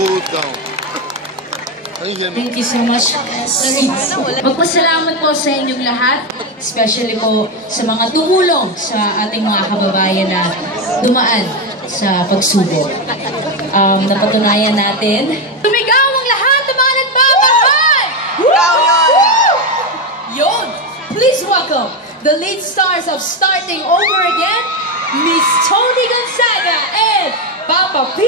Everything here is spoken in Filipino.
cool down. Thank you so much. Magpasalamat po sa inyong lahat, especially po sa mga tumulong sa ating mga kababayan na dumaan sa pagsubok. Napatunayan natin. Tumigaw ang lahat ng mga nagmamahal! Yun! Please welcome the lead stars of Starting Over Again, Miss Tony Gonzaga and Papa P.